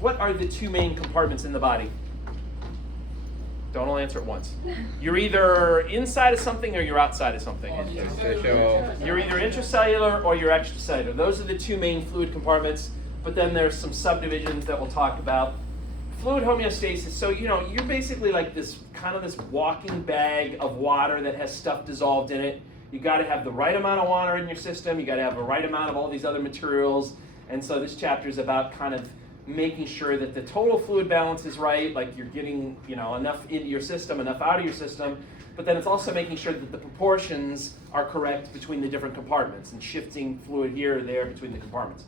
What are the two main compartments in the body? Don't all answer at once. You're either inside of something or you're outside of something. You're either intracellular or you're extracellular. Those are the two main fluid compartments, but then there's some subdivisions that we'll talk about. Fluid homeostasis, so you're basically like this walking bag of water that has stuff dissolved in it. You got to have the right amount of water in your system. You got to have the right amount of all these other materials. And so this chapter is about kind of making sure that the total fluid balance is right, like you're getting enough into your system, enough out of your system, but then it's also making sure that the proportions are correct between the different compartments and shifting fluid here or there between the compartments.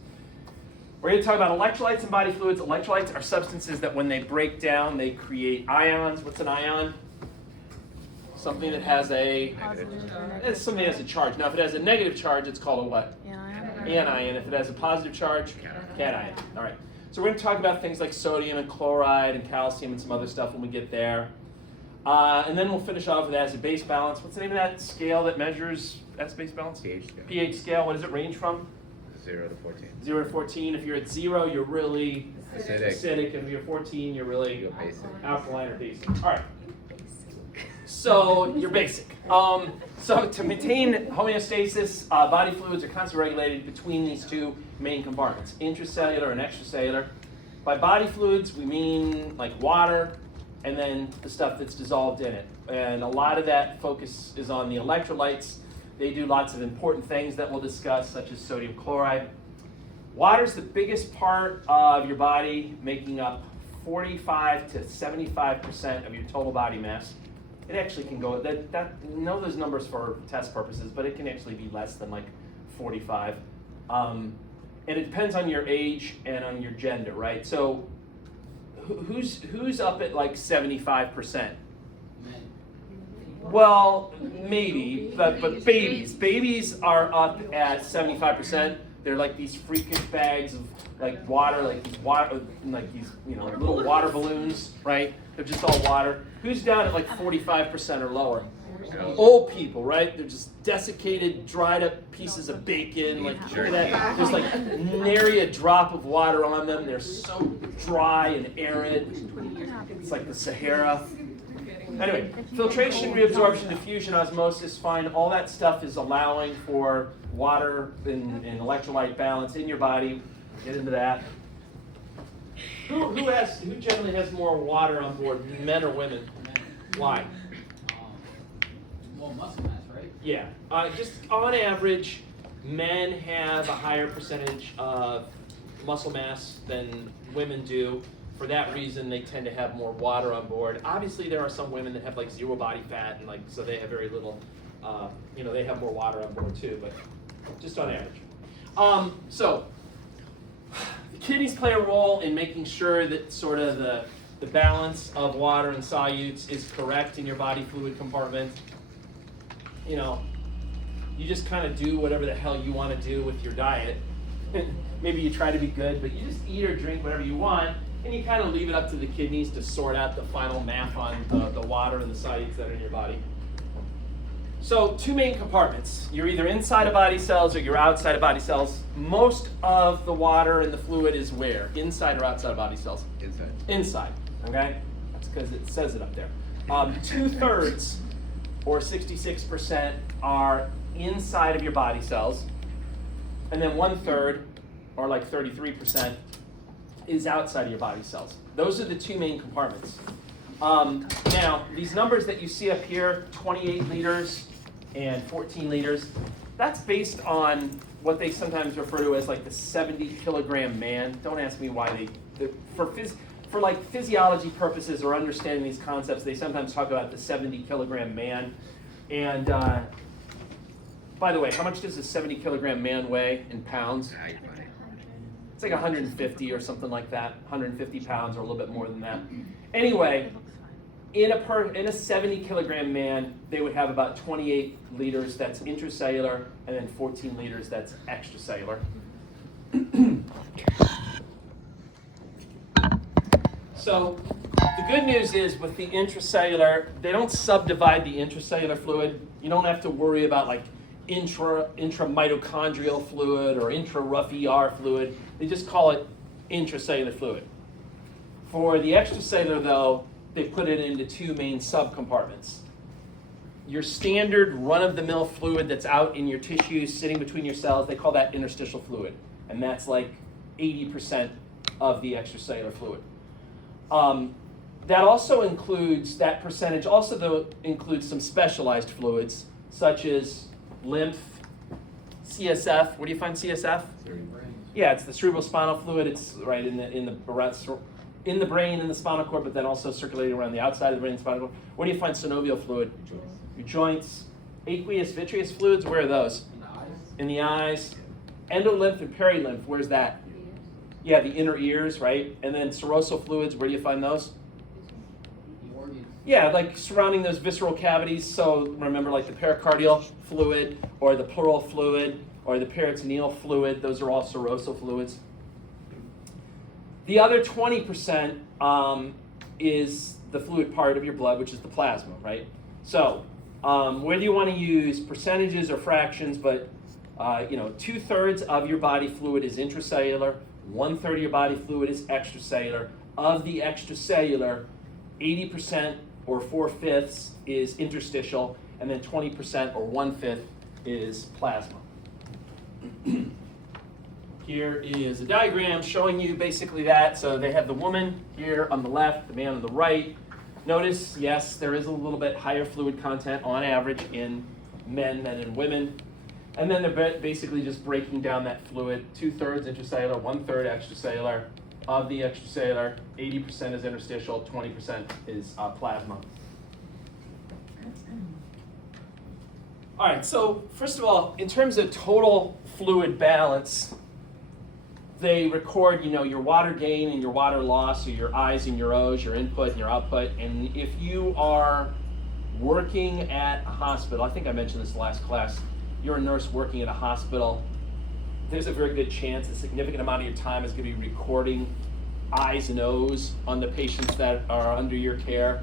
We're going to talk about electrolytes and body fluids. Electrolytes are substances that when they break down, they create ions. What's an ion? Something that has something that has a charge. Now if it has a negative charge, it's called a what? Anion. If it has a positive charge, cation. All right. So we're going to talk about things like sodium and chloride and calcium and some other stuff when we get there. And then we'll finish off with acid-base balance. What's the name of that scale that measures acid-base balance? pH scale. pH scale. What does it range from? 0 to 14. 0 to 14. If you're at 0, you're really acidic. If you're 14, you're really basic. Alkaline or basic. All right. So you're basic. So to maintain homeostasis, body fluids are constantly regulated between these two main compartments, intracellular and extracellular. By body fluids, we mean like water and then the stuff that's dissolved in it. And a lot of that focus is on the electrolytes. They do lots of important things that we'll discuss, such as sodium chloride. Water is the biggest part of your body, making up 45 to 75% of your total body mass. It actually can go, know those numbers for test purposes, but it can actually be less than like 45. And it depends on your age and on your gender, right? So who's up at like 75%? Well, maybe, but babies are up at 75%. They're like these freakish bags of like water, like these little water balloons, right? They're just all water. Who's down at like 45% or lower? Old people, right? They're just desiccated, dried up pieces of bacon. Like look at that. There's like nary a drop of water on them. They're so dry and arid. It's like the Sahara. Anyway, filtration, reabsorption, diffusion, osmosis, fine. All that stuff is allowing for water and electrolyte balance in your body. Get into that. Who generally has more water on board, men or women? Why? Well, muscle mass, right? Yeah. Just on average, men have a higher percentage of muscle mass than women do. For that reason, they tend to have more water on board. Obviously, there are some women that have like zero body fat, and like so they have very little. They have more water on board too, but just on average. So the kidneys play a role in making sure that sort of the balance of water and solutes is correct in your body fluid compartment. You just kind of do whatever the hell you want to do with your diet. Maybe you try to be good, but you just eat or drink whatever you want. And you kind of leave it up to the kidneys to sort out the final math on the water and the solutes that are in your body. So two main compartments. You're either inside of body cells or you're outside of body cells. Most of the water and the fluid is where? Inside or outside of body cells? Inside. Inside, okay? That's because it says it up there. 2/3 or 66% are inside of your body cells. And then 1/3 or like 33% is outside of your body cells. Those are the two main compartments. Now, these numbers that you see up here, 28 liters and 14 liters, that's based on what they sometimes refer to as like the 70-kilogram man. Don't ask me why for like physiology purposes or understanding these concepts, they sometimes talk about the 70-kilogram man. And by the way, how much does a 70-kilogram man weigh in pounds? It's like 150 or something like that, 150 pounds or a little bit more than that. Anyway, in a 70-kilogram man, they would have about 28 liters that's intracellular and then 14 liters that's extracellular. So the good news is with the intracellular, they don't subdivide the intracellular fluid. You don't have to worry about like intramitochondrial fluid or intra-rough ER fluid. They just call it intracellular fluid. For the extracellular, though, they put it into two main subcompartments. Your standard run-of-the-mill fluid that's out in your tissues, sitting between your cells, they call that interstitial fluid. And that's like 80% of the extracellular fluid. That also includes, that percentage also though includes some specialized fluids, such as lymph, CSF. Where do you find CSF? Yeah, it's the cerebral spinal fluid. It's right in the brain, in the spinal cord, but then also circulating around the outside of the brain and spinal cord. Where do you find synovial fluid? Your joints. Aqueous, vitreous fluids, where are those? In the eyes. Endolymph and perilymph, where's that? Yeah, the inner ears, right? And then serosal fluids, where do you find those? Yeah, like surrounding those visceral cavities. So remember, like the pericardial fluid, or the pleural fluid, or the peritoneal fluid. Those are all serosal fluids. The other 20% is the fluid part of your blood, which is the plasma, right? So whether you want to use percentages or fractions, but 2/3 of your body fluid is intracellular, 1/3 of your body fluid is extracellular. Of the extracellular, 80% or 4/5 is interstitial, and then 20% or 1/5 is plasma. Here is a diagram showing you basically that. So they have the woman here on the left, the man on the right. Notice, yes, there is a little bit higher fluid content on average in men than in women. And then they're basically just breaking down that fluid, 2/3 intracellular, 1/3 extracellular. Of the extracellular, 80% is interstitial, 20% is plasma. All right, so first of all, in terms of total fluid balance, they record, your water gain and your water loss, or your I's and your O's, your input and your output. And if you are working at a hospital, I think I mentioned this last class, you're a nurse working at a hospital, there's a very good chance a significant amount of your time is going to be recording I's and O's on the patients that are under your care.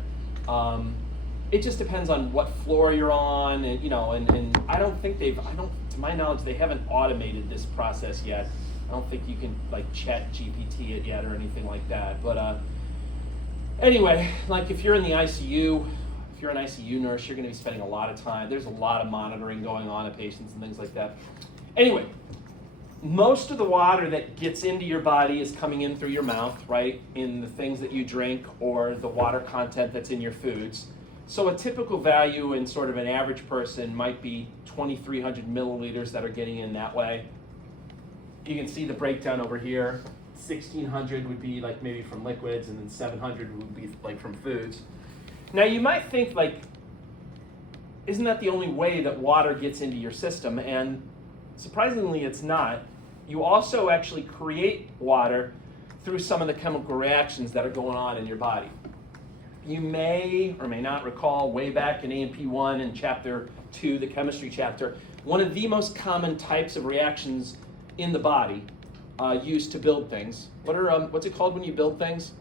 It just depends on what floor you're on, and I don't think to my knowledge, they haven't automated this process yet. I don't think you can chat GPT it yet or anything like that. But anyway, like if you're in the ICU, if you're an ICU nurse, you're going to be spending a lot of time. There's a lot of monitoring going on of patients and things like that. Anyway, most of the water that gets into your body is coming in through your mouth, right? In the things that you drink or the water content that's in your foods. So a typical value in sort of an average person might be 2,300 milliliters that are getting in that way. You can see the breakdown over here. 1,600 would be like maybe from liquids, and then 700 would be like from foods. Now you might think isn't that the only way that water gets into your system? And surprisingly, it's not. You also actually create water through some of the chemical reactions that are going on in your body. You may or may not recall way back in A&P 1 in chapter 2, the chemistry chapter, one of the most common types of reactions in the body used to build things. What's it called when you build things?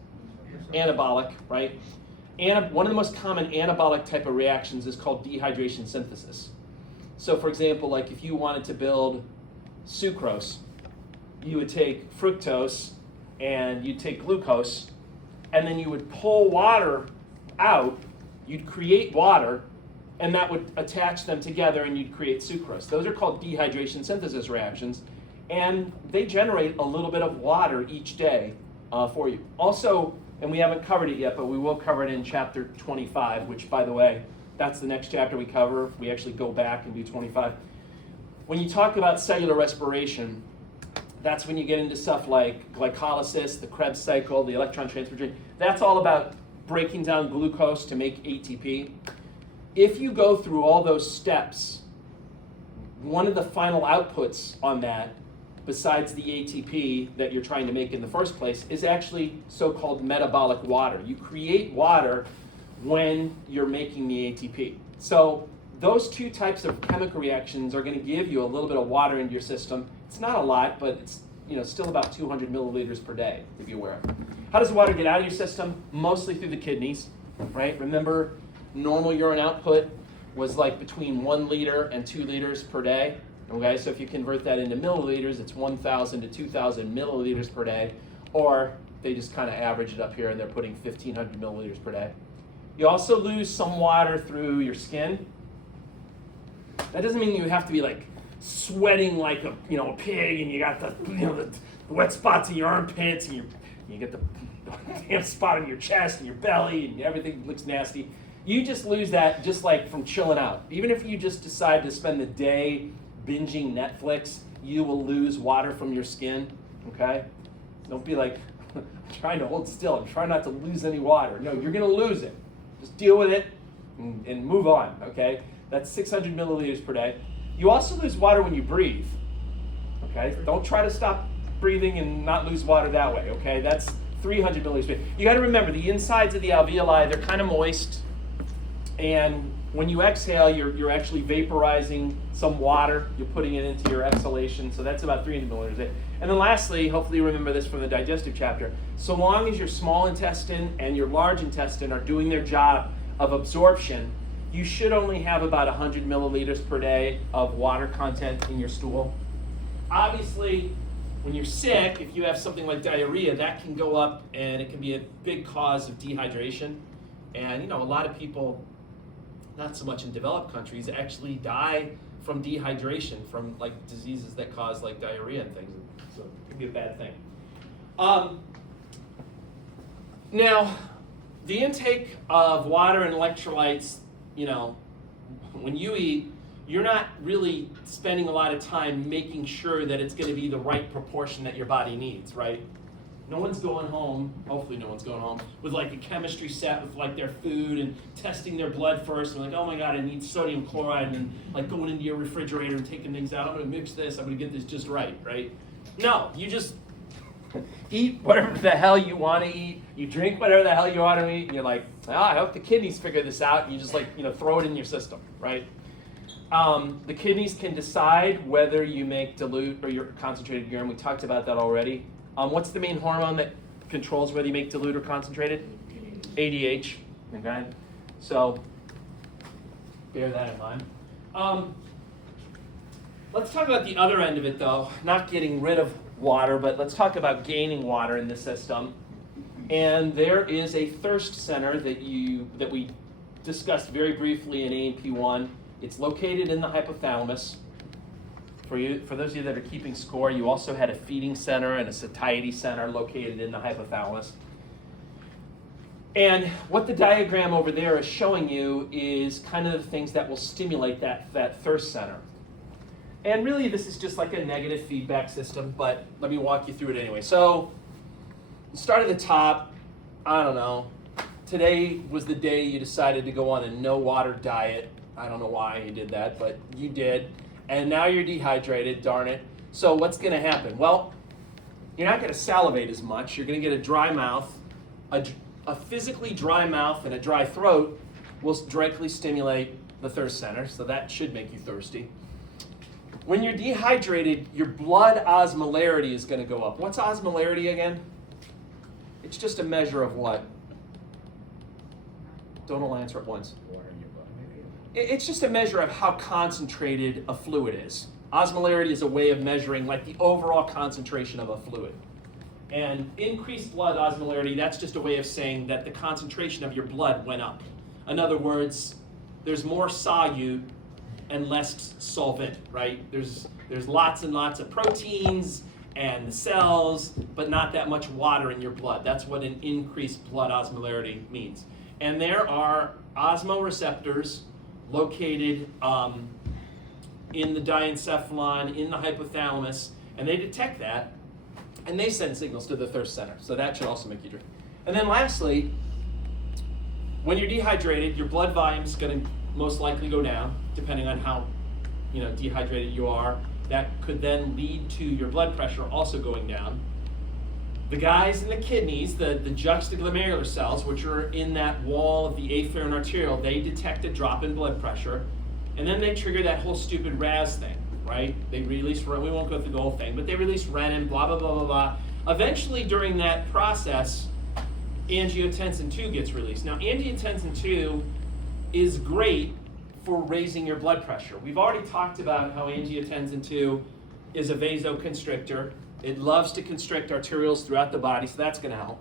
Anabolic, right? One of the most common anabolic type of reactions is called dehydration synthesis. So for example, like if you wanted to build sucrose, you would take fructose and you'd take glucose, and then you would pull water out, you'd create water, and that would attach them together and you'd create sucrose. Those are called dehydration synthesis reactions, and they generate a little bit of water each day for you. Also, and we haven't covered it yet, but we will cover it in chapter 25, which, by the way, that's the next chapter we cover. We actually go back and do 25. When you talk about cellular respiration, that's when you get into stuff like glycolysis, the Krebs cycle, the electron transfer chain. That's all about breaking down glucose to make ATP. If you go through all those steps, one of the final outputs on that, besides the ATP that you're trying to make in the first place, is actually so-called metabolic water. You create water when you're making the ATP. So those two types of chemical reactions are going to give you a little bit of water into your system. It's not a lot, but it's still about 200 milliliters per day, if you're aware. How does the water get out of your system? Mostly through the kidneys, right? Remember, normal urine output was like between 1 liter and 2 liters per day. Okay, so if you convert that into milliliters, it's 1,000 to 2,000 milliliters per day, or they just kind of average it up here, and they're putting 1,500 milliliters per day. You also lose some water through your skin. That doesn't mean you have to be like sweating like a pig, and you got the wet spots in your armpits, and you get the damn spot on your chest and your belly, and everything looks nasty. You just lose that just like from chilling out. Even if you just decide to spend the day binging Netflix, you will lose water from your skin, okay? Don't be like, I'm trying to hold still. I'm trying not to lose any water. No, you're going to lose it. Just deal with it and move on, okay? That's 600 milliliters per day. You also lose water when you breathe, okay? Don't try to stop breathing and not lose water that way, okay? That's 300 milliliters per day. You got to remember, the insides of the alveoli, they're kind of moist. And when you exhale, you're actually vaporizing some water. You're putting it into your exhalation. So that's about 300 milliliters a day. And then lastly, hopefully you remember this from the digestive chapter, so long as your small intestine and your large intestine are doing their job of absorption, you should only have about 100 milliliters per day of water content in your stool. Obviously, when you're sick, if you have something like diarrhea, that can go up and it can be a big cause of dehydration. And a lot of people, not so much in developed countries, actually die from dehydration, from like diseases that cause like diarrhea and things. So it could be a bad thing. Now, the intake of water and electrolytes, when you eat, you're not really spending a lot of time making sure that it's going to be the right proportion that your body needs, right? No one's going home, hopefully no one's going home, with like a chemistry set with like their food and testing their blood first and like, oh my God, I need sodium chloride, and like going into your refrigerator and taking things out. I'm gonna mix this, I'm gonna get this just right? No, you just eat whatever the hell you want to eat. You drink whatever the hell you want to eat, and you're like, I hope the kidneys figure this out. And you just throw it in your system, right? The kidneys can decide whether you make dilute or your concentrated urine. We talked about that already. What's the main hormone that controls whether you make dilute or concentrated? ADH. Okay, so bear that in mind. Let's talk about the other end of it, though. Not getting rid of water, but let's talk about gaining water in the system. And there is a thirst center that we discussed very briefly in A&P 1. It's located in the hypothalamus. For those of you that are keeping score, you also had a feeding center and a satiety center located in the hypothalamus. And what the diagram over there is showing you is kind of the things that will stimulate that thirst center. And really, this is just like a negative feedback system, but let me walk you through it anyway. So, start at the top. I don't know. Today was the day you decided to go on a no water diet. I don't know why you did that, but you did. And now you're dehydrated, darn it. So what's going to happen? Well, you're not going to salivate as much. You're going to get a dry mouth. A physically dry mouth and a dry throat will directly stimulate the thirst center, so that should make you thirsty. When you're dehydrated, your blood osmolarity is going to go up. What's osmolarity again? It's just a measure of what? Don't all answer at once. It's just a measure of how concentrated a fluid is. Osmolarity is a way of measuring like the overall concentration of a fluid. And increased blood osmolarity, that's just a way of saying that the concentration of your blood went up. In other words, there's more solute and less solvent, right? There's lots and lots of proteins and the cells, but not that much water in your blood. That's what an increased blood osmolarity means. And there are osmoreceptors located in the diencephalon, in the hypothalamus, and they detect that, and they send signals to the thirst center. So that should also make you drink. And then lastly, when you're dehydrated, your blood volume is going to most likely go down, depending on how dehydrated you are. That could then lead to your blood pressure also going down. The guys in the kidneys, the juxtaglomerular cells, which are in that wall of the afferent arteriole, they detect a drop in blood pressure, and then they trigger that whole stupid RAS thing, right? They release, we won't go through the whole thing, but they release renin, blah, blah, blah, blah, blah. Eventually, during that process, angiotensin 2 gets released. Now, angiotensin 2 is great for raising your blood pressure. We've already talked about how angiotensin 2 is a vasoconstrictor. It loves to constrict arterioles throughout the body, so that's going to help.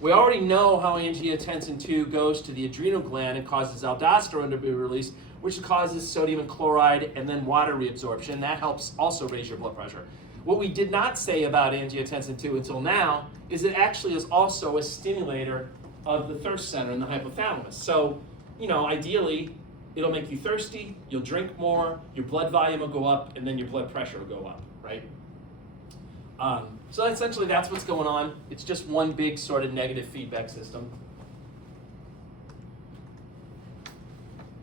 We already know how angiotensin II goes to the adrenal gland and causes aldosterone to be released, which causes sodium and chloride and then water reabsorption. That helps also raise your blood pressure. What we did not say about angiotensin II until now is it actually is also a stimulator of the thirst center in the hypothalamus. So, ideally, it'll make you thirsty, you'll drink more, your blood volume will go up, and then your blood pressure will go up, right? So essentially that's what's going on. It's just one big sort of negative feedback system.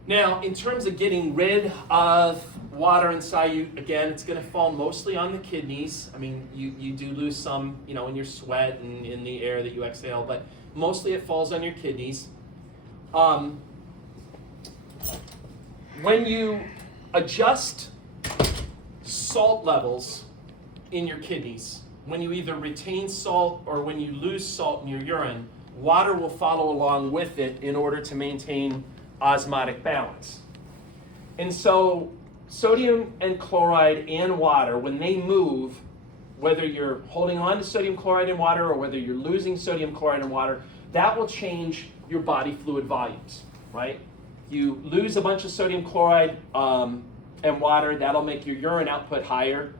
Now, in terms of getting rid of water inside you, again, it's going to fall mostly on the kidneys. I mean, you do lose some, in your sweat and in the air that you exhale, but mostly it falls on your kidneys. When you adjust salt levels in your kidneys, when you either retain salt or when you lose salt in your urine, water will follow along with it in order to maintain osmotic balance. And so sodium and chloride and water, when they move, whether you're holding on to sodium chloride and water or whether you're losing sodium chloride and water, that will change your body fluid volumes, right? You lose a bunch of sodium chloride and water, that'll make your urine output higher,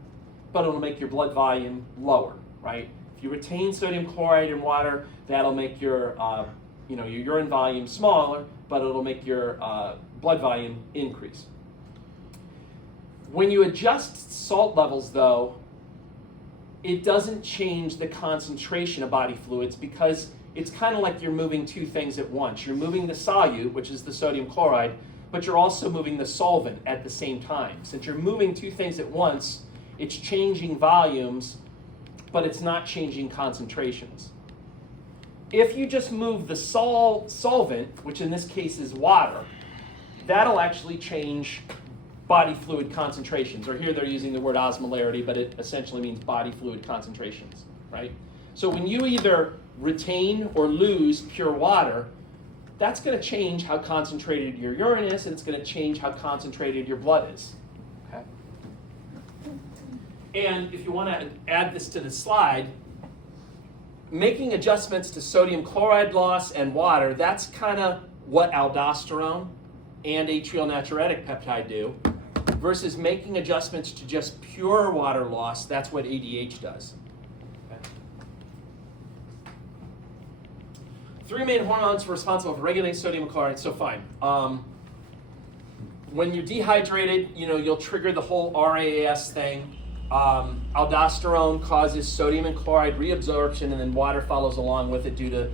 but it'll make your blood volume lower, right? If you retain sodium chloride and water, that'll make your your urine volume smaller, but it'll make your blood volume increase. When you adjust salt levels, though, it doesn't change the concentration of body fluids because it's kind of like you're moving two things at once. You're moving the solute, which is the sodium chloride, but you're also moving the solvent at the same time. Since you're moving two things at once, it's changing volumes, but it's not changing concentrations. If you just move the solvent, which in this case is water, that'll actually change body fluid concentrations, or here they're using the word osmolarity, but it essentially means body fluid concentrations, right? So when you either retain or lose pure water, that's going to change how concentrated your urine is, and it's going to change how concentrated your blood is. Okay? And if you want to add this to the slide, making adjustments to sodium chloride loss and water, that's kind of what aldosterone and atrial natriuretic peptide do, versus making adjustments to just pure water loss, that's what ADH does. Okay. Three main hormones responsible for regulating sodium and chloride, so fine. When you're dehydrated, you'll trigger the whole RAAS thing. Aldosterone causes sodium and chloride reabsorption, and then water follows along with it due to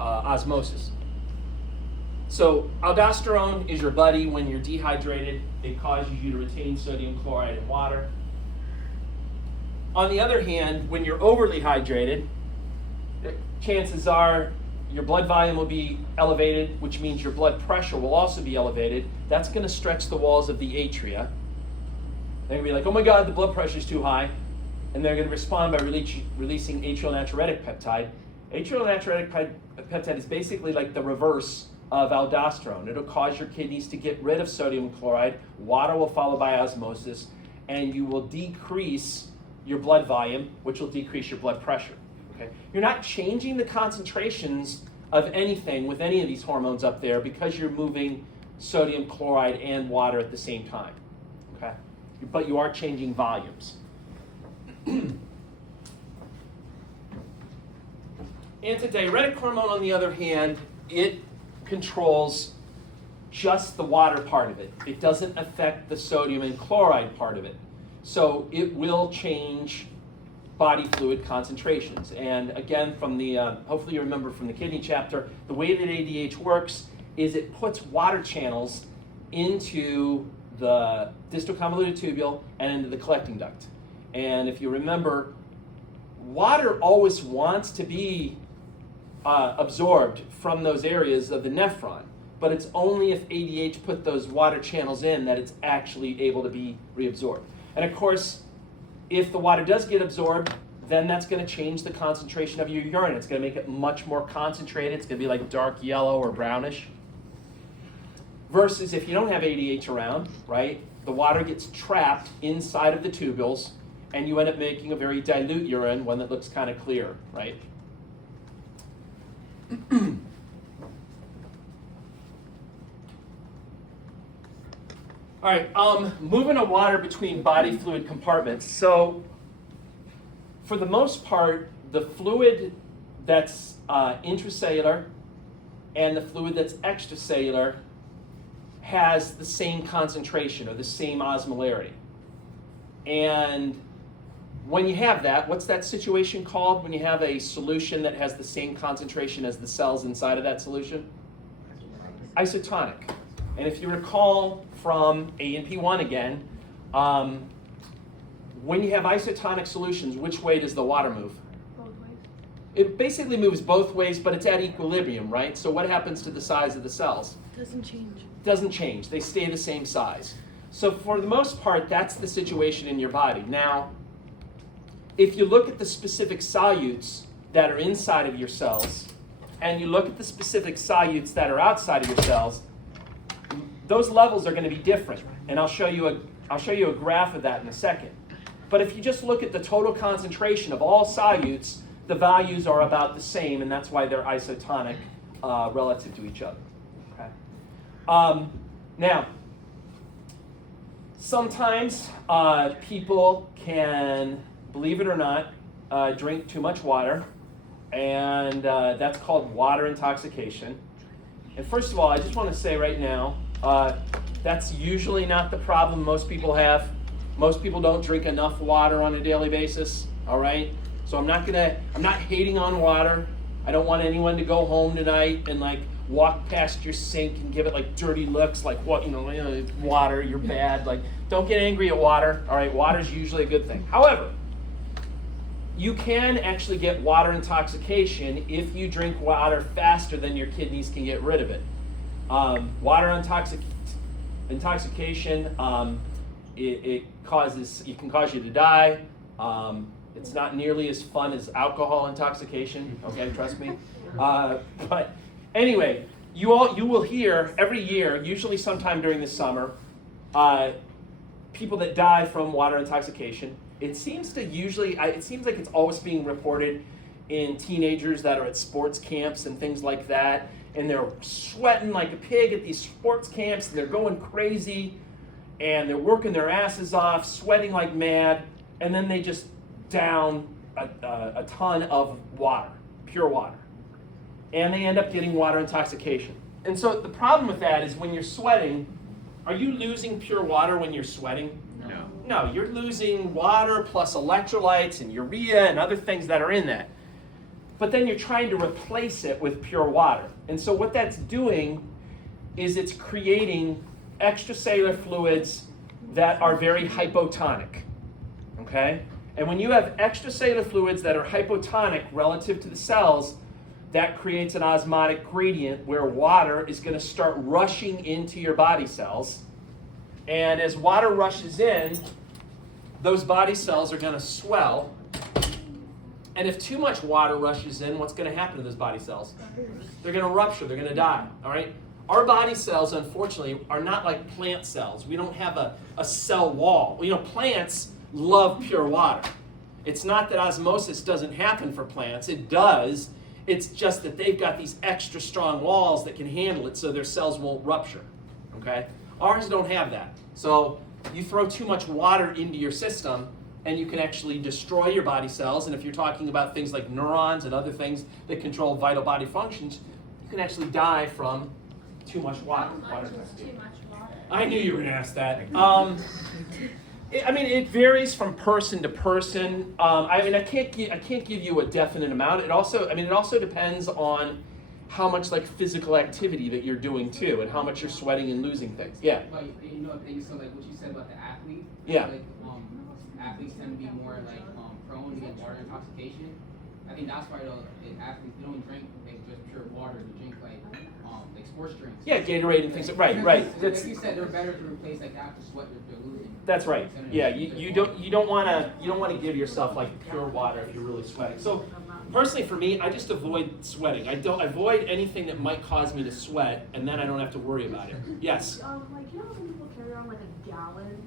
osmosis. So aldosterone is your buddy when you're dehydrated. It causes you to retain sodium chloride and water. On the other hand, when you're overly hydrated, chances are your blood volume will be elevated, which means your blood pressure will also be elevated. That's going to stretch the walls of the atria. They're going to be like, oh my God, the blood pressure is too high. And they're going to respond by releasing atrial natriuretic peptide. Atrial natriuretic peptide is basically like the reverse of aldosterone. It'll cause your kidneys to get rid of sodium chloride. Water will follow by osmosis, and you will decrease your blood volume, which will decrease your blood pressure. Okay? You're not changing the concentrations of anything with any of these hormones up there because you're moving sodium chloride and water at the same time. Okay? But you are changing volumes. Antidiuretic hormone, on the other hand, it controls just the water part of it. It doesn't affect the sodium and chloride part of it. So it will change body fluid concentrations. And again, from the, hopefully you remember from the kidney chapter, the way that ADH works is it puts water channels into the distal convoluted tubule and into the collecting duct. And if you remember, water always wants to be absorbed from those areas of the nephron, but it's only if ADH put those water channels in that it's actually able to be reabsorbed. And of course, if the water does get absorbed, then that's going to change the concentration of your urine. It's going to make it much more concentrated. It's going to be like dark yellow or brownish. Versus if you don't have ADH around, right, the water gets trapped inside of the tubules, and you end up making a very dilute urine, one that looks kind of clear, right? All right, moving to water between body fluid compartments. So for the most part, the fluid that's intracellular and the fluid that's extracellular has the same concentration or the same osmolarity. And when you have that, what's that situation called when you have a solution that has the same concentration as the cells inside of that solution? Isotonic. And if you recall from A&P1 again, when you have isotonic solutions, which way does the water move? Both ways. It basically moves both ways, but it's at equilibrium, right? So what happens to the size of the cells? Doesn't change. Doesn't change. They stay the same size. So for the most part, that's the situation in your body. Now, if you look at the specific solutes that are inside of your cells, and you look at the specific solutes that are outside of your cells, those levels are going to be different. And I'll show you a graph of that in a second. But if you just look at the total concentration of all solutes, the values are about the same, and that's why they're isotonic relative to each other. Okay? Now, sometimes people can, believe it or not, drink too much water, and that's called water intoxication. And first of all, I just want to say right now, that's usually not the problem most people have. Most people don't drink enough water on a daily basis, all right? So I'm not hating on water. I don't want anyone to go home tonight and like walk past your sink and give it like dirty looks, like what, water, you're bad. Like, don't get angry at water, all right? Water's usually a good thing. However, you can actually get water intoxication if you drink water faster than your kidneys can get rid of it. Water intoxication, it can cause you to die. It's not nearly as fun as alcohol intoxication. Okay, trust me. But anyway, you will hear every year, usually sometime during the summer, people that die from water intoxication. It seems like it's always being reported in teenagers that are at sports camps and things like that, and they're sweating like a pig at these sports camps, and they're going crazy, and they're working their asses off, sweating like mad, and then they just down a ton of water, pure water, and they end up getting water intoxication. And so the problem with that is when you're sweating, are you losing pure water when you're sweating? No, you're losing water plus electrolytes and urea and other things that are in that. But then you're trying to replace it with pure water. And so what that's doing is it's creating extracellular fluids that are very hypotonic, okay? And when you have extracellular fluids that are hypotonic relative to the cells, that creates an osmotic gradient where water is going to start rushing into your body cells. And as water rushes in, those body cells are going to swell. And if too much water rushes in, what's going to happen to those body cells? They're going to rupture. They're going to die. All right? Our body cells, unfortunately, are not like plant cells. We don't have a cell wall. Plants love pure water. It's not that osmosis doesn't happen for plants. It does. It's just that they've got these extra strong walls that can handle it so their cells won't rupture. Okay? Ours don't have that. So you throw too much water into your system, and you can actually destroy your body cells. And if you're talking about things like neurons and other things that control vital body functions, you can actually die from too much water. Too much water. I knew you were going to ask that. It varies from person to person. I can't give you a definite amount. It also depends on how much like physical activity that you're doing too, and how much you're sweating and losing things. Yeah. But so like what you said about the athlete. Yeah. Like athletes tend to be more like prone to get water intoxication. I think that's why the athletes, they don't drink like just pure water. They drink like sports drinks. Yeah, Gatorade and things. Right. That's, like you said, they're better to replace like after sweat that they're losing. That's right. Yeah, you don't want to give yourself like pure water if you're really sweating. So personally, for me, I just avoid sweating. I don't avoid anything that might cause me to sweat, and then I don't have to worry about it. Yes. Like how some people carry around like a gallon,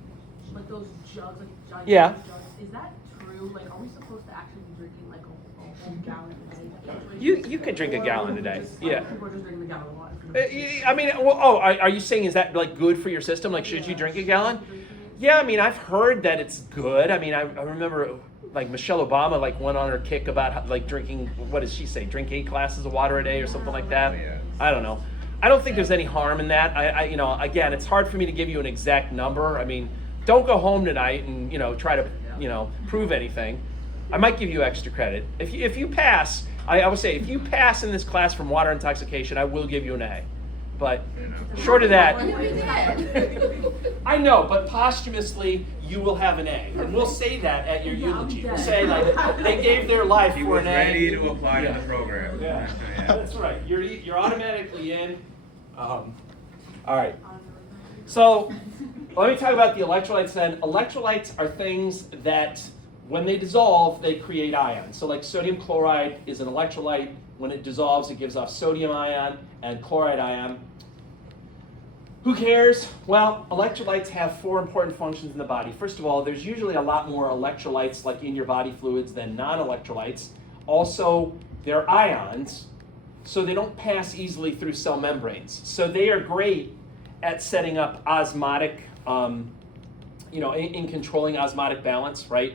like those jugs, like giant Yeah. jugs. is that true? Like, are we supposed to actually be drinking like a whole gallon a day? You could drink a gallon a day. Yeah. People are just drinking the gallon of water. I mean, well, are you saying is that like good for your system? Like, should you drink a gallon? Yeah, I mean, I've heard that it's good. I mean, I remember like Michelle Obama like went on her kick about like drinking. What does she say? Drink 8 glasses of water a day or something like that. Yeah. I don't know. I don't think there's any harm in that. I you know, again, it's hard for me to give you an exact number. I mean, don't go home tonight and try to prove anything. I might give you extra credit if you pass. I would say if you pass in this class from water intoxication, I will give you an A. But short of that, I know, but posthumously, you will have an A. And we'll say that at your eulogy. We'll say, like, they gave their life He for was an A. ready to apply to the program. Yeah, that's right. You're automatically in. All right. So let me talk about the electrolytes then. Electrolytes are things that, when they dissolve, they create ions. So like sodium chloride is an electrolyte. When it dissolves, it gives off sodium ion and chloride ion. Who cares? Well, electrolytes have 4 important functions in the body. First of all, there's usually a lot more electrolytes like in your body fluids than non-electrolytes. Also, they're ions, so they don't pass easily through cell membranes. So they are great at setting up osmotic, in controlling osmotic balance, right?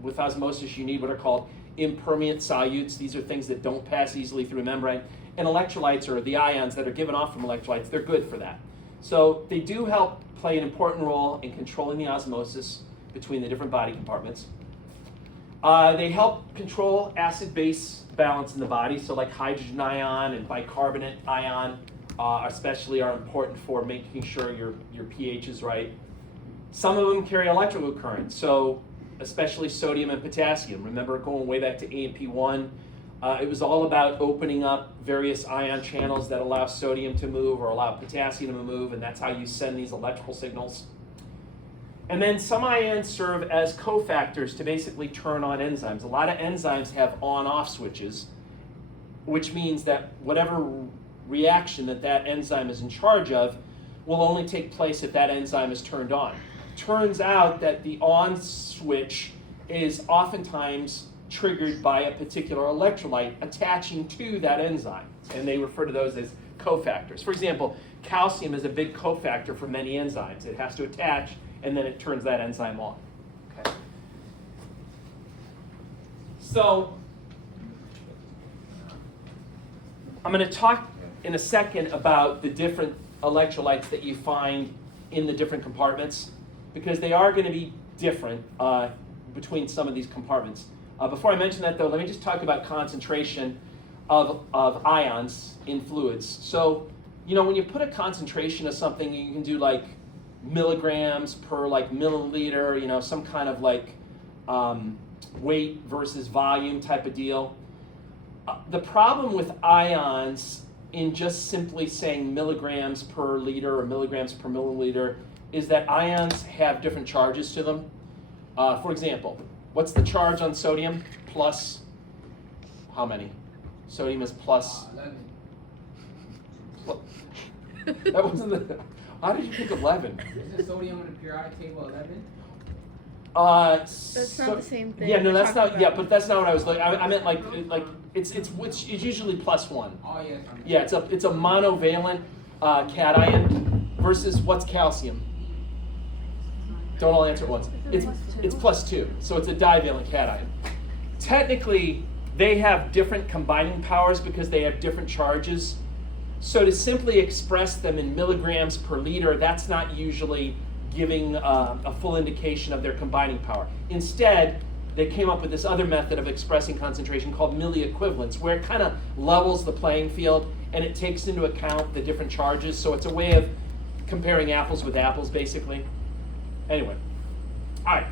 With osmosis, you need what are called impermeant solutes. These are things that don't pass easily through a membrane. And electrolytes, or the ions that are given off from electrolytes, they're good for that. So they do help play an important role in controlling the osmosis between the different body compartments. They help control acid-base balance in the body, so like hydrogen ion and bicarbonate ion especially are important for making sure your pH is right. Some of them carry electrical current, so especially sodium and potassium. Remember going way back to AMP1, it was all about opening up various ion channels that allow sodium to move or allow potassium to move, and that's how you send these electrical signals. And then some ions serve as cofactors to basically turn on enzymes. A lot of enzymes have on-off switches, which means that whatever reaction that enzyme is in charge of will only take place if that enzyme is turned on. Turns out that the on switch is oftentimes triggered by a particular electrolyte attaching to that enzyme, and they refer to those as cofactors. For example, calcium is a big cofactor for many enzymes. It has to attach, and then it turns that enzyme on. Okay. So I'm going to talk in a second about the different electrolytes that you find in the different compartments, because they are going to be different between some of these compartments. Before I mention that, though, let me just talk about concentration of ions in fluids. So, when you put a concentration of something, you can do like milligrams per like milliliter, some kind of like weight versus volume type of deal. The problem with ions in just simply saying milligrams per liter or milligrams per milliliter is that ions have different charges to them. For example, what's the charge on sodium? Plus how many? Sodium is plus. 11. That wasn't the. How did you pick 11? Isn't sodium on the periodic table 11? That's not the same thing. Yeah, no, we're that's talking not. Yeah, about. but that's not what I was like. I meant like it's usually plus 1. Oh, yeah. Yeah, it's a monovalent cation versus what's calcium? Don't all answer at once. It's plus 2, so it's a divalent cation. Technically, they have different combining powers because they have different charges. So to simply express them in milligrams per liter, that's not usually giving a full indication of their combining power. Instead, they came up with this other method of expressing concentration called milliequivalence, where it kind of levels the playing field and it takes into account the different charges. So it's a way of comparing apples with apples, basically. Anyway, all right.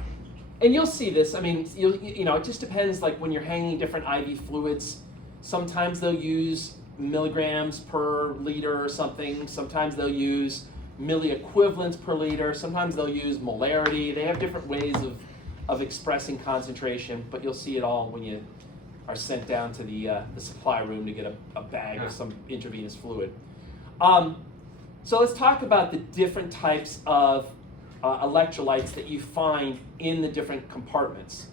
And you'll see this. I mean, it just depends. Like when you're hanging different IV fluids, sometimes they'll use milligrams per liter or something. Sometimes they'll use milliequivalents per liter. Sometimes they'll use molarity. They have different ways of expressing concentration, but you'll see it all when you are sent down to the supply room to get a bag of some intravenous fluid. So let's talk about the different types of electrolytes that you find in the different compartments.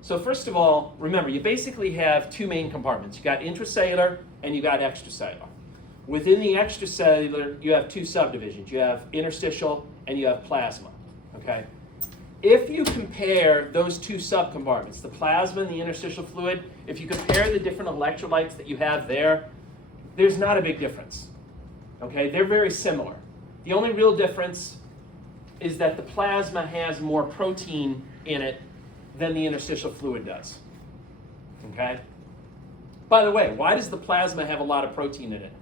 So first of all, remember, you basically have two main compartments. You got intracellular and you got extracellular. Within the extracellular, you have two subdivisions. You have interstitial and you have plasma, okay? If you compare those two subcompartments, the plasma and the interstitial fluid, if you compare the different electrolytes that you have there, there's not a big difference, okay? They're very similar. The only real difference is that the plasma has more protein in it than the interstitial fluid does, okay? By the way, why does the plasma have a lot of protein in it?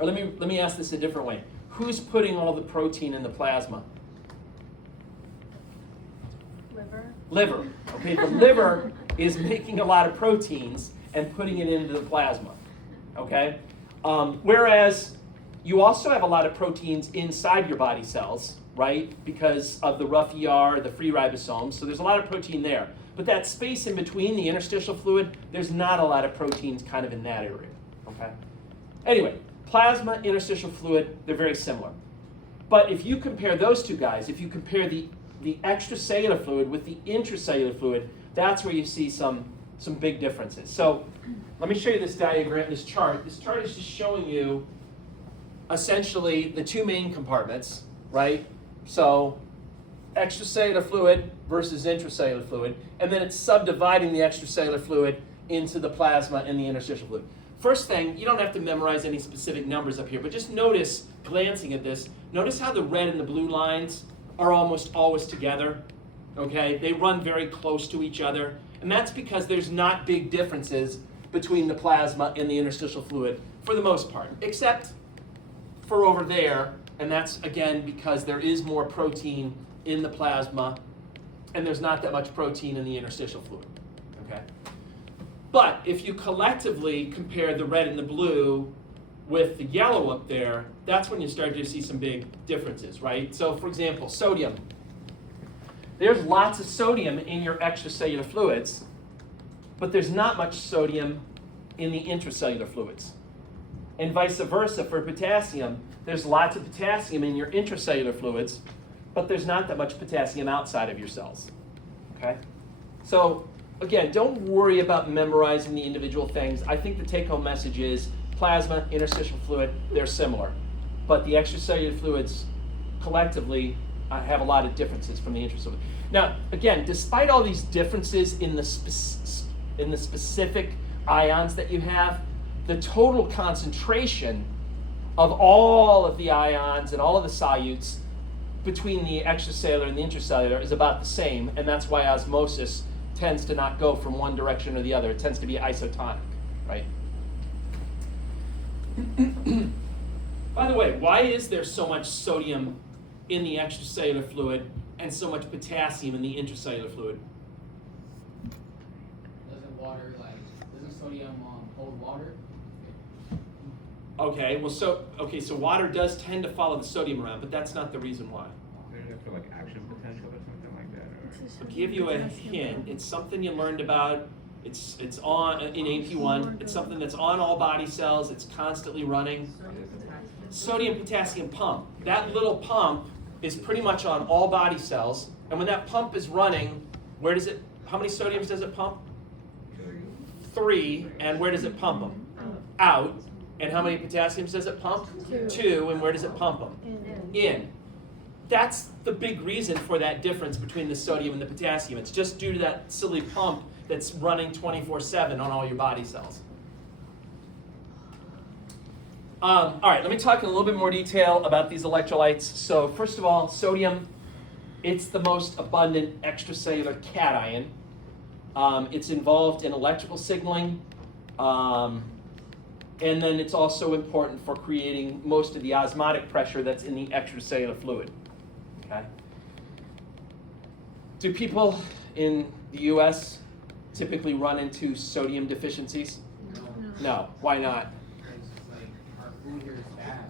Let me ask this a different way. Who's putting all the protein in the plasma? Liver. Okay, the liver is making a lot of proteins and putting it into the plasma. Okay? Whereas you also have a lot of proteins inside your body cells, right? Because of the rough ER, the free ribosomes. So there's a lot of protein there. But that space in between the interstitial fluid, there's not a lot of proteins kind of in that area. Okay? Anyway, plasma, interstitial fluid, they're very similar. But if you compare those two guys, if you compare the extracellular fluid with the intracellular fluid, that's where you see some big differences. So let me show you this diagram, this chart. This chart is just showing you essentially the two main compartments, right? So extracellular fluid versus intracellular fluid, and then it's subdividing the extracellular fluid into the plasma and the interstitial fluid. First thing, you don't have to memorize any specific numbers up here, but just notice, glancing at this, notice how the red and the blue lines are almost always together, okay? They run very close to each other, and that's because there's not big differences between the plasma and the interstitial fluid for the most part, except for over there, and that's, again, because there is more protein in the plasma, and there's not that much protein in the interstitial fluid, okay? But if you collectively compare the red and the blue with the yellow up there, that's when you start to see some big differences, right? So for example, sodium. There's lots of sodium in your extracellular fluids, but there's not much sodium in the intracellular fluids. And vice versa for potassium. There's lots of potassium in your intracellular fluids, but there's not that much potassium outside of your cells, okay? So again, don't worry about memorizing the individual things. I think the take-home message is plasma, interstitial fluid, they're similar. But the extracellular fluids collectively have a lot of differences from the intracellular. Now, again, despite all these differences in the specific ions that you have, the total concentration of all of the ions and all of the solutes between the extracellular and the intracellular is about the same, and that's why osmosis tends to not go from one direction or the other. It tends to be isotonic, right? By the way, why is there so much sodium in the extracellular fluid and so much potassium in the intracellular fluid? Doesn't sodium hold water? Okay, well, so water does tend to follow the sodium around, but that's not the reason why. Isn't it for like action potential or something like that? I'll give you a hint. It's something you learned about. It's on in AP1. It's something that's on all body cells. It's constantly running. Sodium potassium pump. That little pump is pretty much on all body cells. And when that pump is running, how many sodiums does it pump? 3. And where does it pump them? Out. And how many potassiums does it pump? 2. And where does it pump them? In. That's the big reason for that difference between the sodium and the potassium. It's just due to that silly pump that's running 24/7 on all your body cells. All right, let me talk in a little bit more detail about these electrolytes. So first of all, sodium, it's the most abundant extracellular cation. It's involved in electrical signaling, and then it's also important for creating most of the osmotic pressure that's in the extracellular fluid. Okay. Do people in the U.S. typically run into sodium deficiencies? No. Why not? Our food here is bad.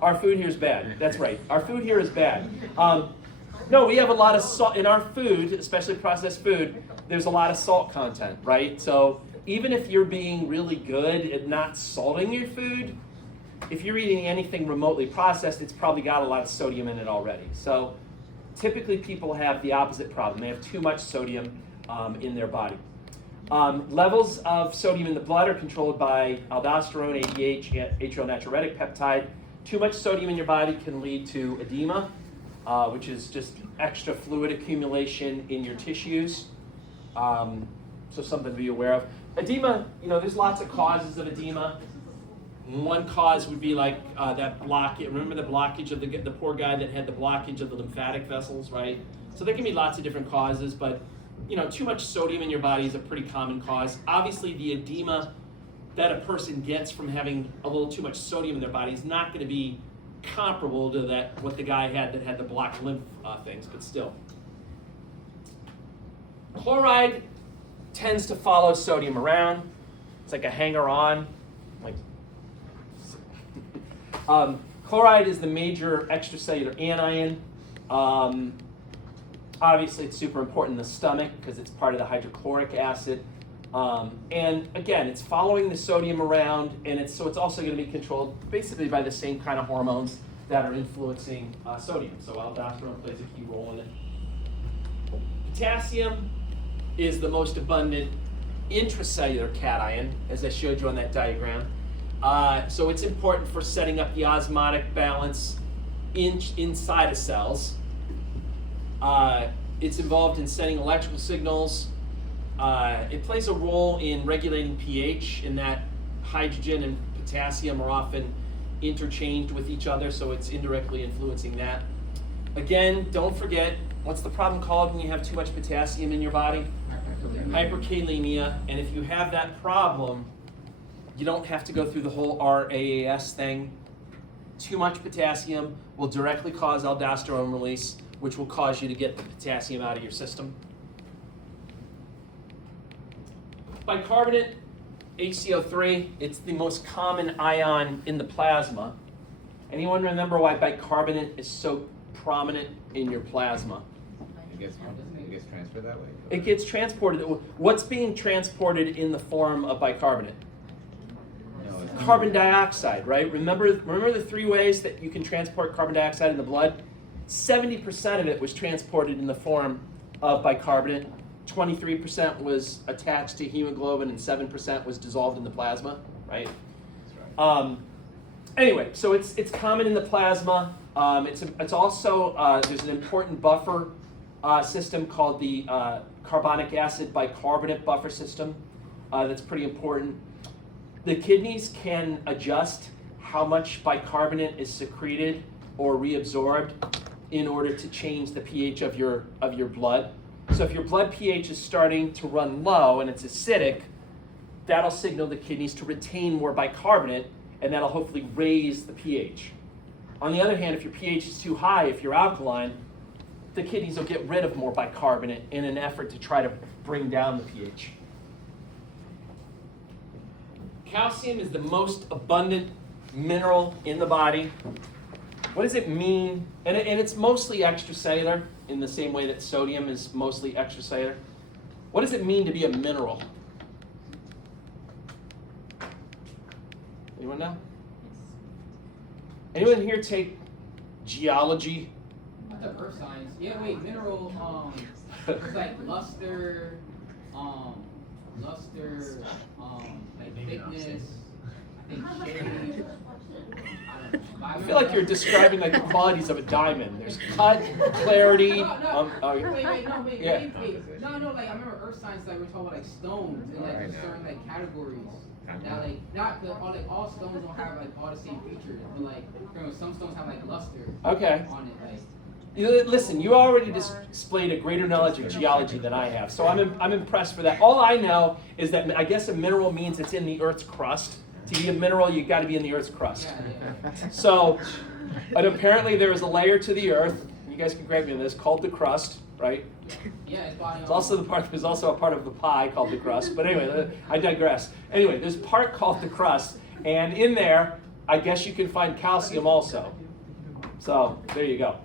Our food here is bad. That's right. Our food here is bad. No, we have a lot of salt in our food, especially processed food. There's a lot of salt content, right? So even if you're being really good at not salting your food, if you're eating anything remotely processed, it's probably got a lot of sodium in it already. So typically people have the opposite problem. They have too much sodium in their body. Levels of sodium in the blood are controlled by aldosterone, ADH, atrial natriuretic peptide. Too much sodium in your body can lead to edema, which is just extra fluid accumulation in your tissues. So something to be aware of. Edema, there's lots of causes of edema. One cause would be like that blockage. Remember the blockage of the poor guy that had the blockage of the lymphatic vessels, right? So there can be lots of different causes, but too much sodium in your body is a pretty common cause. Obviously, the edema that a person gets from having a little too much sodium in their body is not going to be comparable to what the guy had that had the blocked lymph things, but still. Chloride tends to follow sodium around. It's like a hanger-on. Chloride is the major extracellular anion. Obviously, it's super important in the stomach because it's part of the hydrochloric acid. And again, it's following the sodium around, and it's also going to be controlled basically by the same kind of hormones that are influencing sodium. So aldosterone plays a key role in it. Potassium is the most abundant intracellular cation, as I showed you on that diagram. So it's important for setting up the osmotic balance inside of cells. It's involved in sending electrical signals. It plays a role in regulating pH, in that hydrogen and potassium are often interchanged with each other, so it's indirectly influencing that. Again, don't forget, what's the problem called when you have too much potassium in your body? Hyperkalemia. And if you have that problem, you don't have to go through the whole RAAS thing. Too much potassium will directly cause aldosterone release, which will cause you to get the potassium out of your system. Bicarbonate, HCO3, it's the most common ion in the plasma. Anyone remember why bicarbonate is so prominent in your plasma? It gets transferred that way? It gets transported. What's being transported in the form of bicarbonate? Carbon dioxide, right? Remember the 3 ways that you can transport carbon dioxide in the blood? 70% of it was transported in the form of bicarbonate. 23% was attached to hemoglobin, and 7% was dissolved in the plasma, right? Anyway, so it's common in the plasma. It's also there's an important buffer system called the carbonic acid bicarbonate buffer system. That's pretty important. The kidneys can adjust how much bicarbonate is secreted or reabsorbed in order to change the pH of your blood. So if your blood pH is starting to run low and it's acidic, that'll signal the kidneys to retain more bicarbonate, and that'll hopefully raise the pH. On the other hand, if your pH is too high, if you're alkaline, the kidneys will get rid of more bicarbonate in an effort to try to bring down the pH. Calcium is the most abundant mineral in the body. What does it mean? And it's mostly extracellular, in the same way that sodium is mostly extracellular. What does it mean to be a mineral? Anyone know? Anyone here take geology? I took earth science. Yeah, wait, mineral, it's like luster, like thickness, I think shade. I feel like you're describing like the qualities of a diamond. There's cut, clarity. Wait, Yeah. No, like I remember earth science, like we're talking about like stones and like certain like categories. That like all stones don't have like all the same features, but like some stones have like luster Okay. on it, like. Listen, you already displayed a greater knowledge of geology than I have, so I'm impressed for that. All I know is that I guess a mineral means it's in the Earth's crust. To be a mineral, you've got to be in the Earth's crust. Yeah. So, but apparently there is a layer to the Earth. You guys can grab me on this, called the crust, right? Yeah, it's body. There's also a part of the pie called the crust. But anyway, I digress. Anyway, there's a part called the crust, and in there, I guess you can find calcium also. So there you go.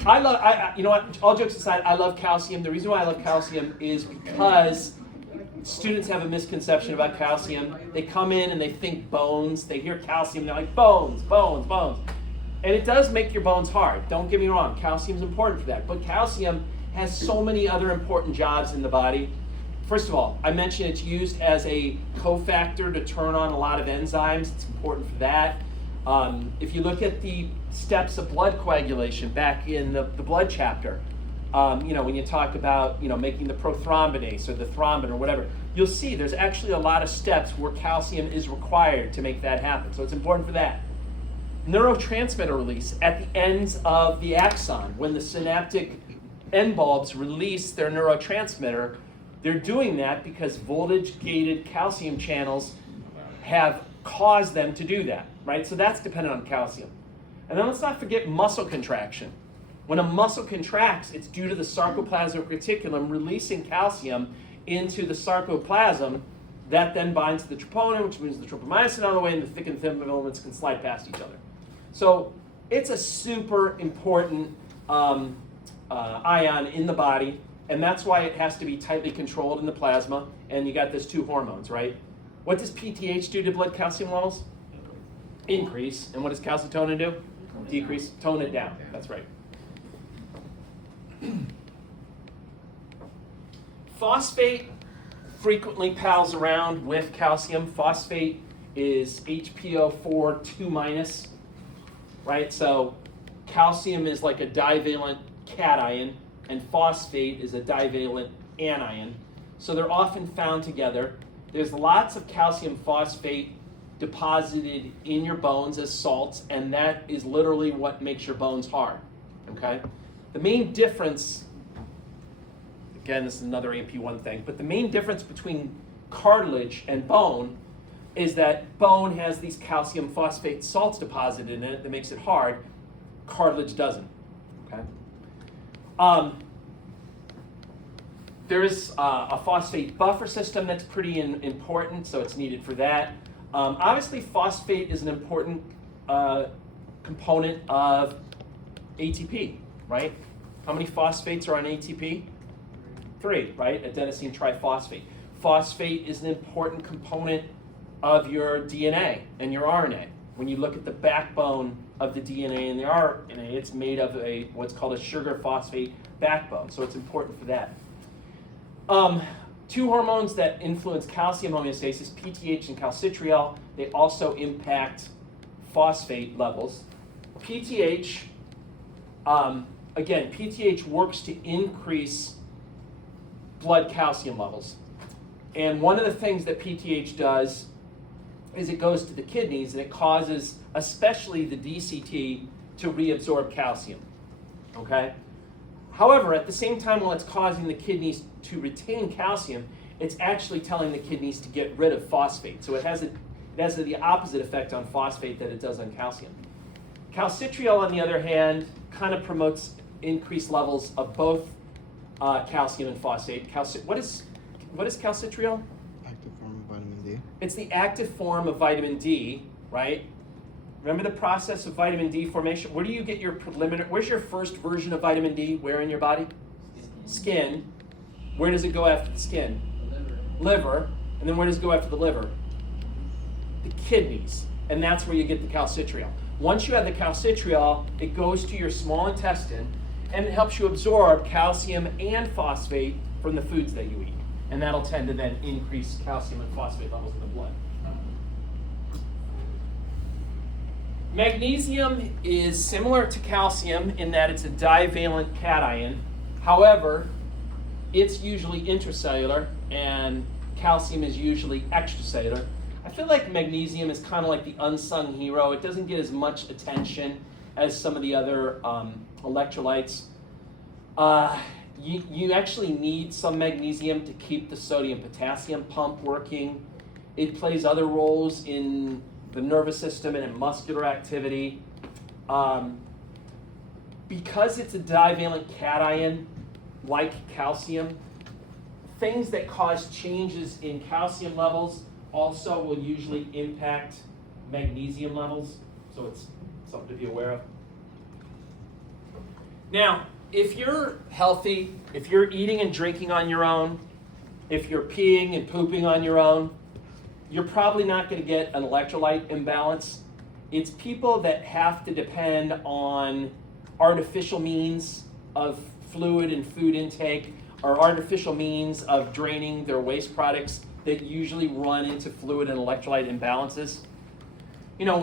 You know what? All jokes aside, I love calcium. The reason why I love calcium is because students have a misconception about calcium. They come in and they think bones. They hear calcium, and they're like, bones, bones, bones. And it does make your bones hard. Don't get me wrong. Calcium is important for that. But calcium has so many other important jobs in the body. First of all, I mentioned it's used as a cofactor to turn on a lot of enzymes. It's important for that. If you look at the steps of blood coagulation back in the blood chapter, when you talk about making the prothrombinase or the thrombin or whatever, you'll see there's actually a lot of steps where calcium is required to make that happen. So it's important for that. Neurotransmitter release at the ends of the axon. When the synaptic end bulbs release their neurotransmitter, they're doing that because voltage-gated calcium channels have caused them to do that, right? So that's dependent on calcium. And then let's not forget muscle contraction. When a muscle contracts, it's due to the sarcoplasmic reticulum releasing calcium into the sarcoplasm. That then binds to the troponin, which moves the tropomyosin out of the way, and the thick and thin filaments can slide past each other. So it's a super important ion in the body, and that's why it has to be tightly controlled in the plasma, and you got those two hormones, right? What does PTH do to blood calcium levels? Increase. And what does calcitonin do? Decrease. Tone it down. That's right. Phosphate frequently pals around with calcium. Phosphate is HPO4 2-, right? So calcium is like a divalent cation, and phosphate is a divalent anion. So they're often found together. There's lots of calcium phosphate deposited in your bones as salts, and that is literally what makes your bones hard, okay? The main difference, again, this is another AP1 thing, but the main difference between cartilage and bone is that bone has these calcium phosphate salts deposited in it that makes it hard. Cartilage doesn't, okay? There is a phosphate buffer system that's pretty important, so it's needed for that. Obviously, phosphate is an important component of ATP, right? How many phosphates are on ATP? 3, right? Adenosine triphosphate. Phosphate is an important component of your DNA and your RNA. When you look at the backbone of the DNA and the RNA, it's made of what's called a sugar phosphate backbone, so it's important for that. Two hormones that influence calcium homeostasis, PTH and calcitriol, they also impact phosphate levels. PTH, again, PTH works to increase blood calcium levels. And one of the things that PTH does is it goes to the kidneys and it causes, especially the DCT, to reabsorb calcium, okay? However, at the same time, while it's causing the kidneys to retain calcium, it's actually telling the kidneys to get rid of phosphate. So it has the opposite effect on phosphate that it does on calcium. Calcitriol, on the other hand, kind of promotes increased levels of both calcium and phosphate. What is calcitriol? Active form of vitamin D. It's the active form of vitamin D, right? Remember the process of vitamin D formation? Where do you get your preliminary, where's your first version of vitamin D? Where in your body? Skin. Where does it go after the skin? The Liver. And then where does it go after the liver? The kidneys. And that's where you get the calcitriol. Once you have the calcitriol, it goes to your small intestine and it helps you absorb calcium and phosphate from the foods that you eat. And that'll tend to then increase calcium and phosphate levels in the blood. Magnesium is similar to calcium in that it's a divalent cation. However, it's usually intracellular and calcium is usually extracellular. I feel like magnesium is kind of like the unsung hero. It doesn't get as much attention as some of the other electrolytes. You actually need some magnesium to keep the sodium-potassium pump working. It plays other roles in the nervous system and in muscular activity. Because it's a divalent cation, like calcium, things that cause changes in calcium levels also will usually impact magnesium levels, so it's something to be aware of. Now, if you're healthy, if you're eating and drinking on your own, if you're peeing and pooping on your own, you're probably not going to get an electrolyte imbalance. It's people that have to depend on artificial means of fluid and food intake, or artificial means of draining their waste products that usually run into fluid and electrolyte imbalances. You know,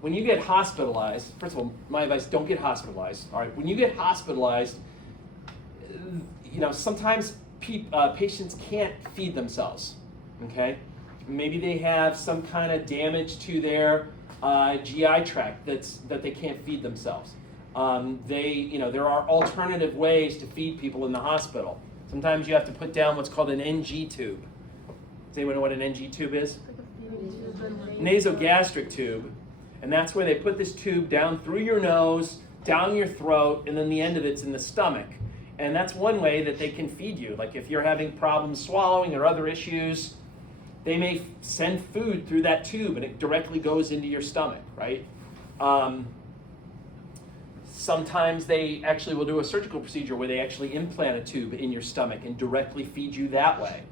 when you get hospitalized, first of all, my advice, don't get hospitalized. All right, when you get hospitalized, you know, sometimes patients can't feed themselves, okay? Maybe they have some kind of damage to their GI tract that they can't feed themselves. There are alternative ways to feed people in the hospital. Sometimes you have to put down what's called an NG tube. Does anyone know what an NG tube is? Nasogastric tube. And that's where they put this tube down through your nose, down your throat, and then the end of it's in the stomach. And that's one way that they can feed you. Like if you're having problems swallowing or other issues, they may send food through that tube and it directly goes into your stomach, right? Sometimes they actually will do a surgical procedure where they actually implant a tube in your stomach and directly feed you that way.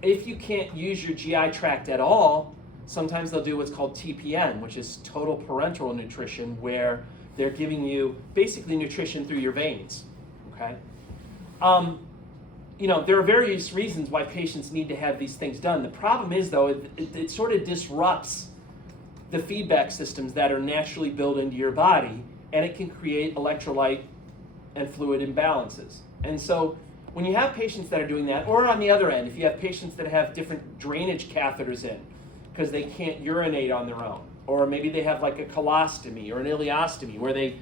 If you can't use your GI tract at all, sometimes they'll do what's called TPN, which is total parenteral nutrition, where they're giving you basically nutrition through your veins, okay? There are various reasons why patients need to have these things done. The problem is, though, it sort of disrupts the feedback systems that are naturally built into your body, and it can create electrolyte and fluid imbalances. And so when you have patients that are doing that, or on the other end, if you have patients that have different drainage catheters in because they can't urinate on their own, or maybe they have like a colostomy or an ileostomy where they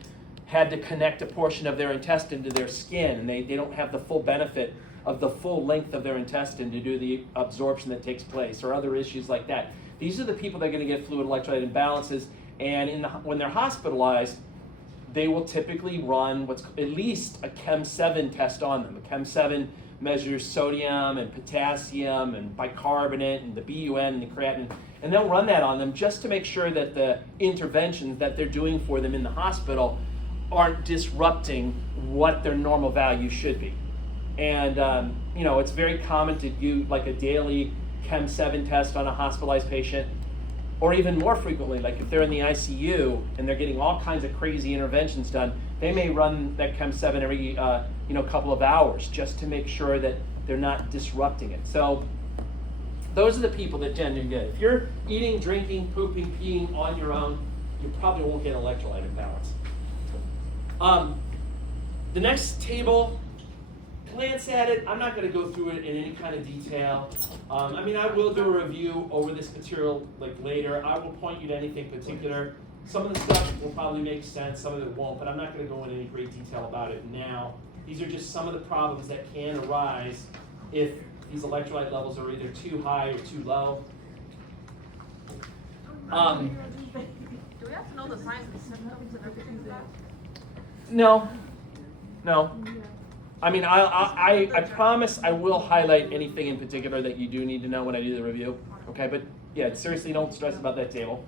had to connect a portion of their intestine to their skin, and they don't have the full benefit of the full length of their intestine to do the absorption that takes place, or other issues like that. These are the people that are going to get fluid electrolyte imbalances, and when they're hospitalized, they will typically run at least a Chem7 test on them. A Chem7 measures sodium and potassium and bicarbonate and the BUN and the creatinine, and they'll run that on them just to make sure that the interventions that they're doing for them in the hospital aren't disrupting what their normal value should be. And it's very common to do like a daily Chem7 test on a hospitalized patient, or even more frequently, like if they're in the ICU and they're getting all kinds of crazy interventions done, they may run that Chem7 every couple of hours just to make sure that they're not disrupting it. So those are the people that tend to get it. If you're eating, drinking, pooping, peeing on your own, you probably won't get electrolyte imbalance. The next table, glance at it. I'm not going to go through it in any kind of detail. I will do a review over this material later. I will point you to anything particular. Some of the stuff will probably make sense, some of it won't, but I'm not going to go into any great detail about it now. These are just some of the problems that can arise if these electrolyte levels are either too high or too low. Do we have to know the signs and symptoms and everything of that? No. I promise I will highlight anything in particular that you do need to know when I do the review. Okay, but yeah, seriously, don't stress about that table.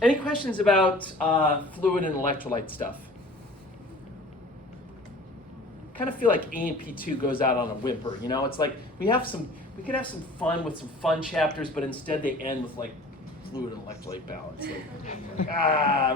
Any questions about fluid and electrolyte stuff? Kind of feel like A&P2 goes out on a whimper. It's like we could have some fun with some fun chapters, but instead they end with fluid and electrolyte balance.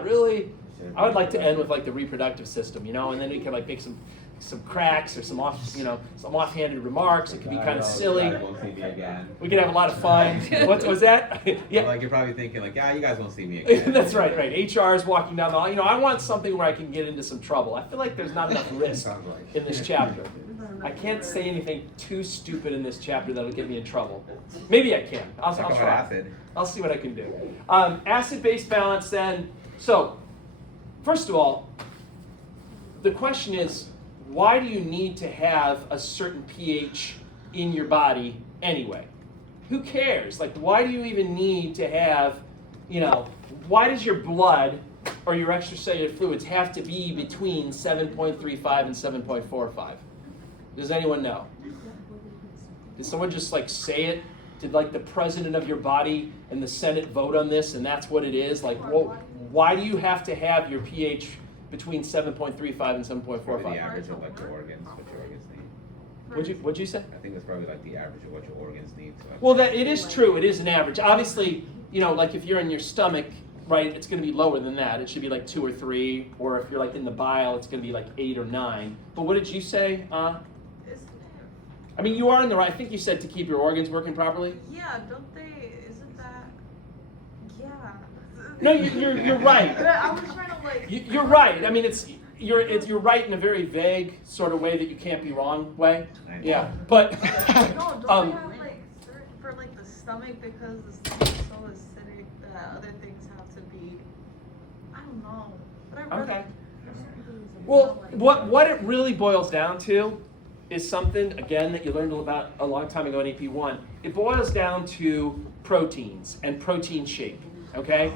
Really? I would like to end with the reproductive system, and then we can make some cracks or some offhanded remarks. It could be kind of silly. Won't see me again. We could have a lot of fun. What was that? Yeah. You're probably thinking you guys won't see me again. That's right. HR is walking down the hall. I want something where I can get into some trouble. I feel like there's not enough risk in this chapter. I can't say anything too stupid in this chapter that'll get me in trouble. Maybe I can. I'll try. Acid. I'll see what I can do. Acid-base balance then. So, first of all, the question is, why do you need to have a certain pH in your body anyway? Who cares? Why do you even need to have, why does your blood or your extracellular fluids have to be between 7.35 and 7.45? Does anyone know? Did someone just say it? Did the president of your body and the Senate vote on this and that's what it is? Why do you have to have your pH between 7.35 and 7.45? The average of what your organs need. What'd you say? I think that's probably the average of what your organs need. Well, it is true. It is an average. Obviously, like if you're in your stomach, right, it's going to be lower than that. It should be like 2 or 3, or if you're like in the bile, it's going to be like 8 or 9. But what did you say? I mean, you are in the right. I think you said to keep your organs working properly. Yeah, don't they? Isn't that? Yeah. No, you're right. I was trying to like. You're right. I mean, you're right in a very vague sort of way that you can't be wrong way. Yeah, but No, don't they have like certain for like the stomach because the stomach is so acidic that other things have to be. I don't know. But I read okay. it. Well, what it really boils down to is something, again, that you learned about a long time ago in AP1. It boils down to proteins and protein shape, okay?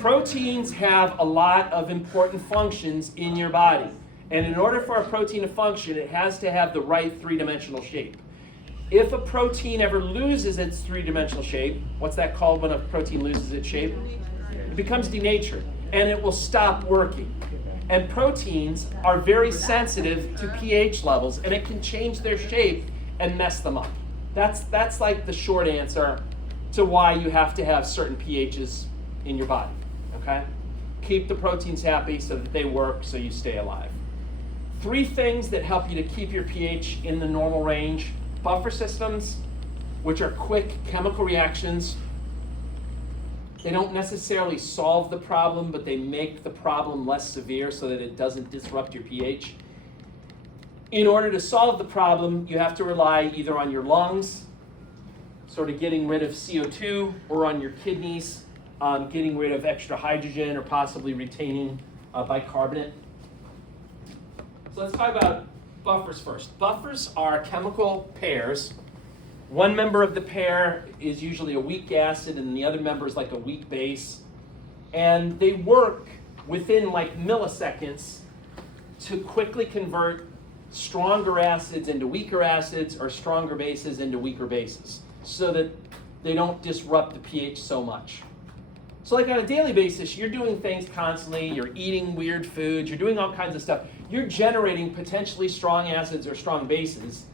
Proteins have a lot of important functions in your body. And in order for a protein to function, it has to have the right three-dimensional shape. If a protein ever loses its three-dimensional shape, what's that called when a protein loses its shape? It becomes denatured, and it will stop working. And proteins are very sensitive to pH levels, and it can change their shape and mess them up. That's like the short answer to why you have to have certain pHs in your body, okay? Keep the proteins happy so that they work so you stay alive. 3 things that help you to keep your pH in the normal range: buffer systems, which are quick chemical reactions. They don't necessarily solve the problem, but they make the problem less severe so that it doesn't disrupt your pH. In order to solve the problem, you have to rely either on your lungs, sort of getting rid of CO2, or on your kidneys, getting rid of extra hydrogen or possibly retaining bicarbonate. So let's talk about buffers first. Buffers are chemical pairs. One member of the pair is usually a weak acid and the other member is like a weak base. And they work within like milliseconds to quickly convert stronger acids into weaker acids or stronger bases into weaker bases so that they don't disrupt the pH so much. So like on a daily basis, you're doing things constantly, you're eating weird foods, you're doing all kinds of stuff. You're generating potentially strong acids or strong bases,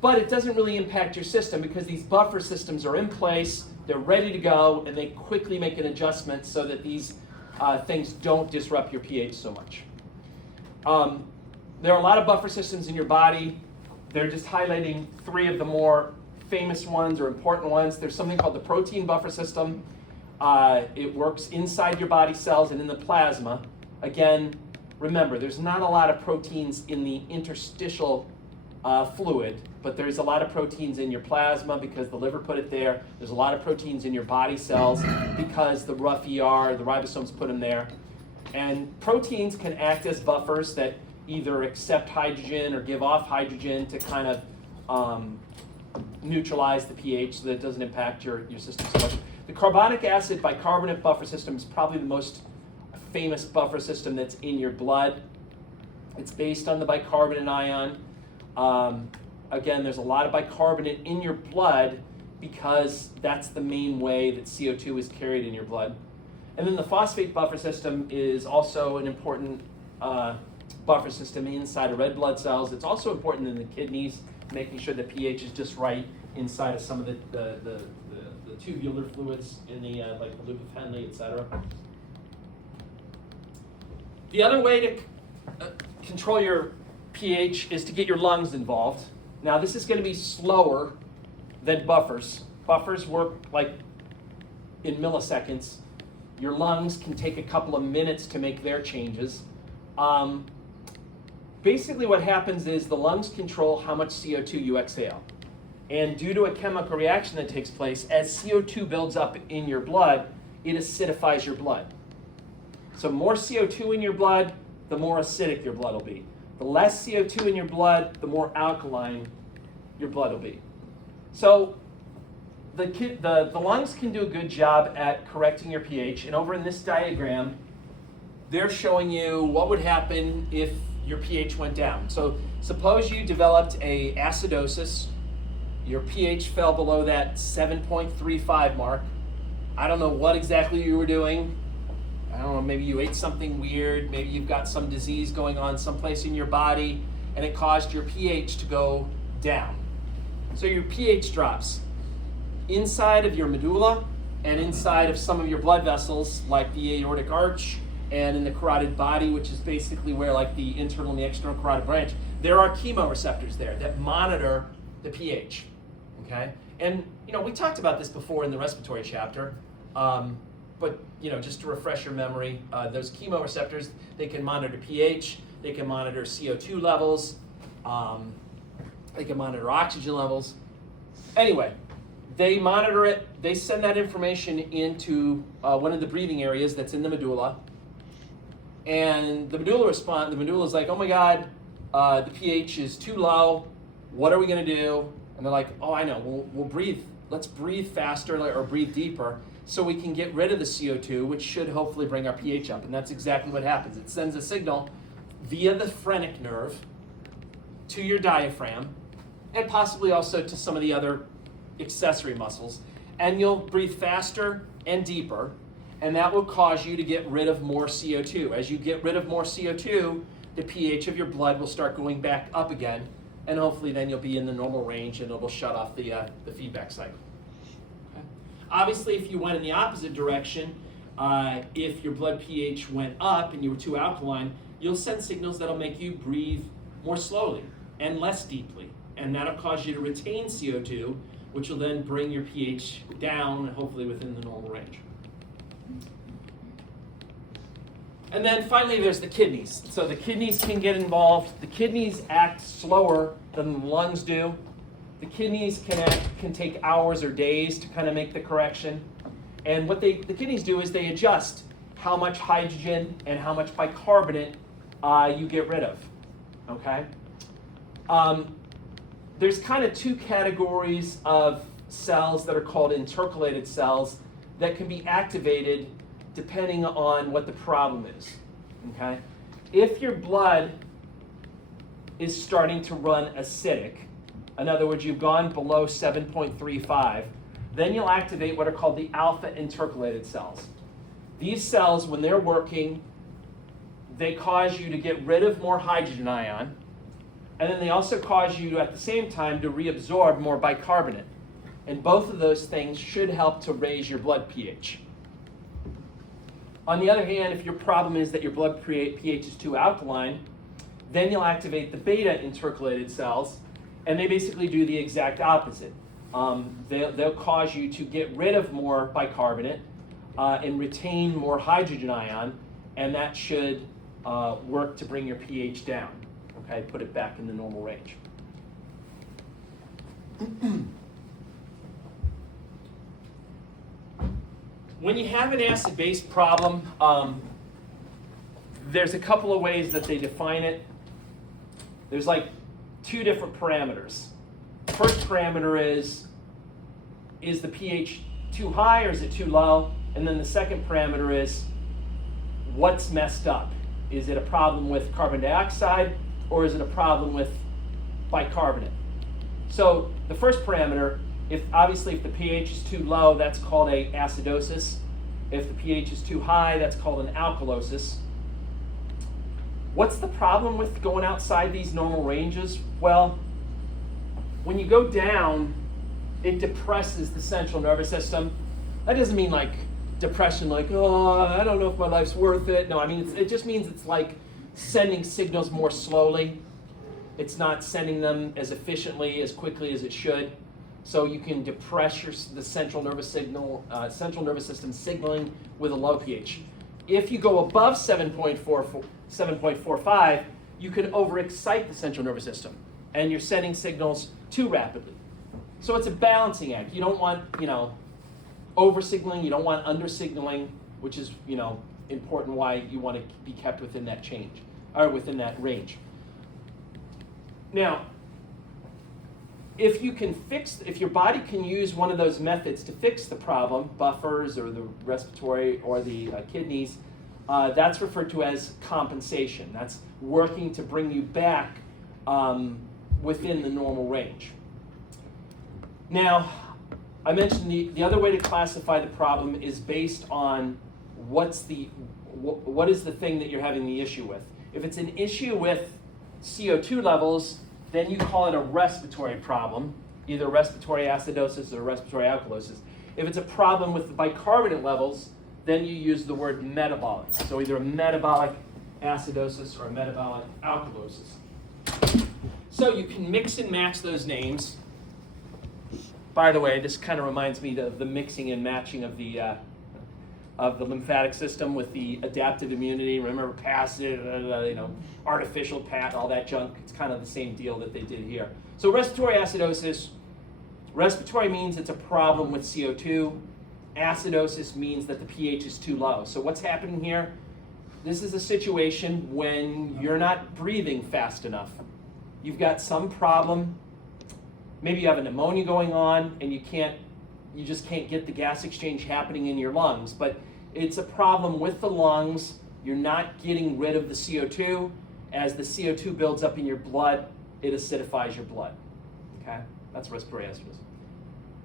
but it doesn't really impact your system because these buffer systems are in place, they're ready to go, and they quickly make an adjustment so that these things don't disrupt your pH so much. There are a lot of buffer systems in your body. They're just highlighting 3 of the more famous ones or important ones. There's something called the protein buffer system. It works inside your body cells and in the plasma. Again, remember, there's not a lot of proteins in the interstitial fluid, but there's a lot of proteins in your plasma because the liver put it there. There's a lot of proteins in your body cells because the rough ER, the ribosomes put them there. And proteins can act as buffers that either accept hydrogen or give off hydrogen to kind of neutralize the pH so that it doesn't impact your system so much. The carbonic acid bicarbonate buffer system is probably the most famous buffer system that's in your blood. It's based on the bicarbonate ion. Again, there's a lot of bicarbonate in your blood because that's the main way that CO2 is carried in your blood. And then the phosphate buffer system is also an important buffer system inside of red blood cells. It's also important in the kidneys, making sure the pH is just right inside of some of the tubular fluids in the like the loop of Henle, etc. The other way to control your pH is to get your lungs involved. Now this is going to be slower than buffers. Buffers work like in milliseconds. Your lungs can take a couple of minutes to make their changes. Basically what happens is the lungs control how much CO2 you exhale. And due to a chemical reaction that takes place, as CO2 builds up in your blood, it acidifies your blood. So more CO2 in your blood, the more acidic your blood will be. The less CO2 in your blood, the more alkaline your blood will be. So the lungs can do a good job at correcting your pH. And over in this diagram, they're showing you what would happen if your pH went down. So suppose you developed a acidosis. Your pH fell below that 7.35 mark. I don't know what exactly you were doing. I don't know, maybe you ate something weird. Maybe you've got some disease going on someplace in your body, and it caused your pH to go down. So your pH drops. Inside of your medulla, and inside of some of your blood vessels, like the aortic arch and in the carotid body, which is basically where like the internal and the external carotid branch, there are chemoreceptors there that monitor the pH, okay? And, you know, we talked about this before in the respiratory chapter, but, you know, just to refresh your memory, those chemoreceptors, they can monitor pH, they can monitor CO2 levels, they can monitor oxygen levels. Anyway, they monitor it, they send that information into one of the breathing areas that's in the medulla, and the medulla is like, oh my God, the pH is too low, what are we gonna do? And they're like, oh, I know, we'll breathe, let's breathe faster or breathe deeper so we can get rid of the CO2, which should hopefully bring our pH up. And that's exactly what happens. It sends a signal via the phrenic nerve to your diaphragm, and possibly also to some of the other accessory muscles. And you'll breathe faster and deeper, and that will cause you to get rid of more CO2. As you get rid of more CO2, the pH of your blood will start going back up again, and hopefully then you'll be in the normal range and it will shut off the feedback cycle. Okay. Obviously, if you went in the opposite direction, if your blood pH went up and you were too alkaline, you'll send signals that'll make you breathe more slowly and less deeply, and that'll cause you to retain CO2, which will then bring your pH down and hopefully within the normal range. And then finally there's the kidneys. So the kidneys can get involved. The kidneys act slower than the lungs do. The kidneys can take hours or days to kind of make the correction. And what the kidneys do is they adjust how much hydrogen and how much bicarbonate you get rid of, okay? There's kind of two categories of cells that are called intercalated cells that can be activated depending on what the problem is, okay? If your blood is starting to run acidic, in other words, you've gone below 7.35, then you'll activate what are called the alpha intercalated cells. These cells, when they're working, they cause you to get rid of more hydrogen ion, and then they also cause you at the same time to reabsorb more bicarbonate. And both of those things should help to raise your blood pH. On the other hand, if your problem is that your blood pH is too alkaline, then you'll activate the beta intercalated cells, and they basically do the exact opposite. They'll cause you to get rid of more bicarbonate and retain more hydrogen ion, and that should work to bring your pH down, okay, put it back in the normal range. When you have an acid-base problem, there's a couple of ways that they define it. There's like two different parameters. The first parameter is the pH too high or is it too low? And then the second parameter is what's messed up? Is it a problem with carbon dioxide or is it a problem with bicarbonate? So the first parameter, if the pH is too low, that's called a acidosis. If the pH is too high, that's called an alkalosis. What's the problem with going outside these normal ranges? Well, when you go down, it depresses the central nervous system. That doesn't mean like depression, like, oh, I don't know if my life's worth it. No, I mean, it just means it's like sending signals more slowly. It's not sending them as efficiently, as quickly as it should. So you can depress the central nervous system signaling with a low pH. If you go above 7.45, you could overexcite the central nervous system, and you're sending signals too rapidly. So it's a balancing act. You don't want, over signaling. You don't want under signaling, which is, important why you want to be kept within that change or within that range. Now, if your body can use one of those methods to fix the problem, buffers or the respiratory or the kidneys, that's referred to as compensation. That's working to bring you back within the normal range. Now, I mentioned the other way to classify the problem is based on what is the thing that you're having the issue with. If it's an issue with CO2 levels, then you call it a respiratory problem, either respiratory acidosis or respiratory alkalosis. If it's a problem with the bicarbonate levels, then you use the word metabolic. So either a metabolic acidosis or a metabolic alkalosis. So you can mix and match those names. By the way, this kind of reminds me of the mixing and matching of the lymphatic system with the adaptive immunity. Remember passive, artificial PAT, all that junk. It's kind of the same deal that they did here. So respiratory acidosis, respiratory means it's a problem with CO2. Acidosis means that the pH is too low. So what's happening here? This is a situation when you're not breathing fast enough. You've got some problem. Maybe you have a pneumonia going on and you just can't get the gas exchange happening in your lungs. But it's a problem with the lungs. You're not getting rid of the CO2. As the CO2 builds up in your blood, it acidifies your blood. Okay? That's respiratory acidosis.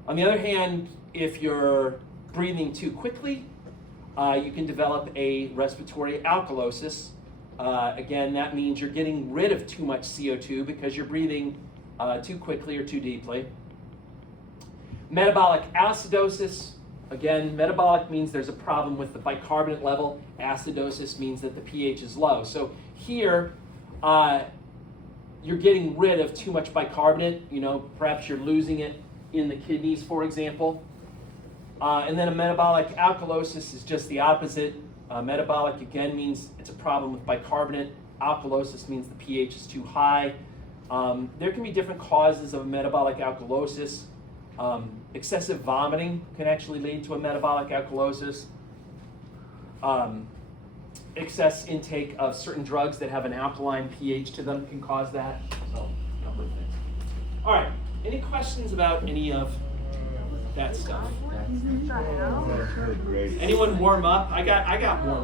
On the other hand, if you're breathing too quickly, you can develop a respiratory alkalosis. Again, that means you're getting rid of too much CO2 because you're breathing too quickly or too deeply. Metabolic acidosis. Again, metabolic means there's a problem with the bicarbonate level. Acidosis means that the pH is low. So here, you're getting rid of too much bicarbonate. Perhaps you're losing it in the kidneys, for example. And then a metabolic alkalosis is just the opposite. Metabolic, again, means it's a problem with bicarbonate. Alkalosis means the pH is too high. There can be different causes of a metabolic alkalosis. Excessive vomiting can actually lead to a metabolic alkalosis. Excess intake of certain drugs that have an alkaline pH to them can cause that. So, a number of things. All right, any questions about any of that stuff? Anyone warm up? I got warm up.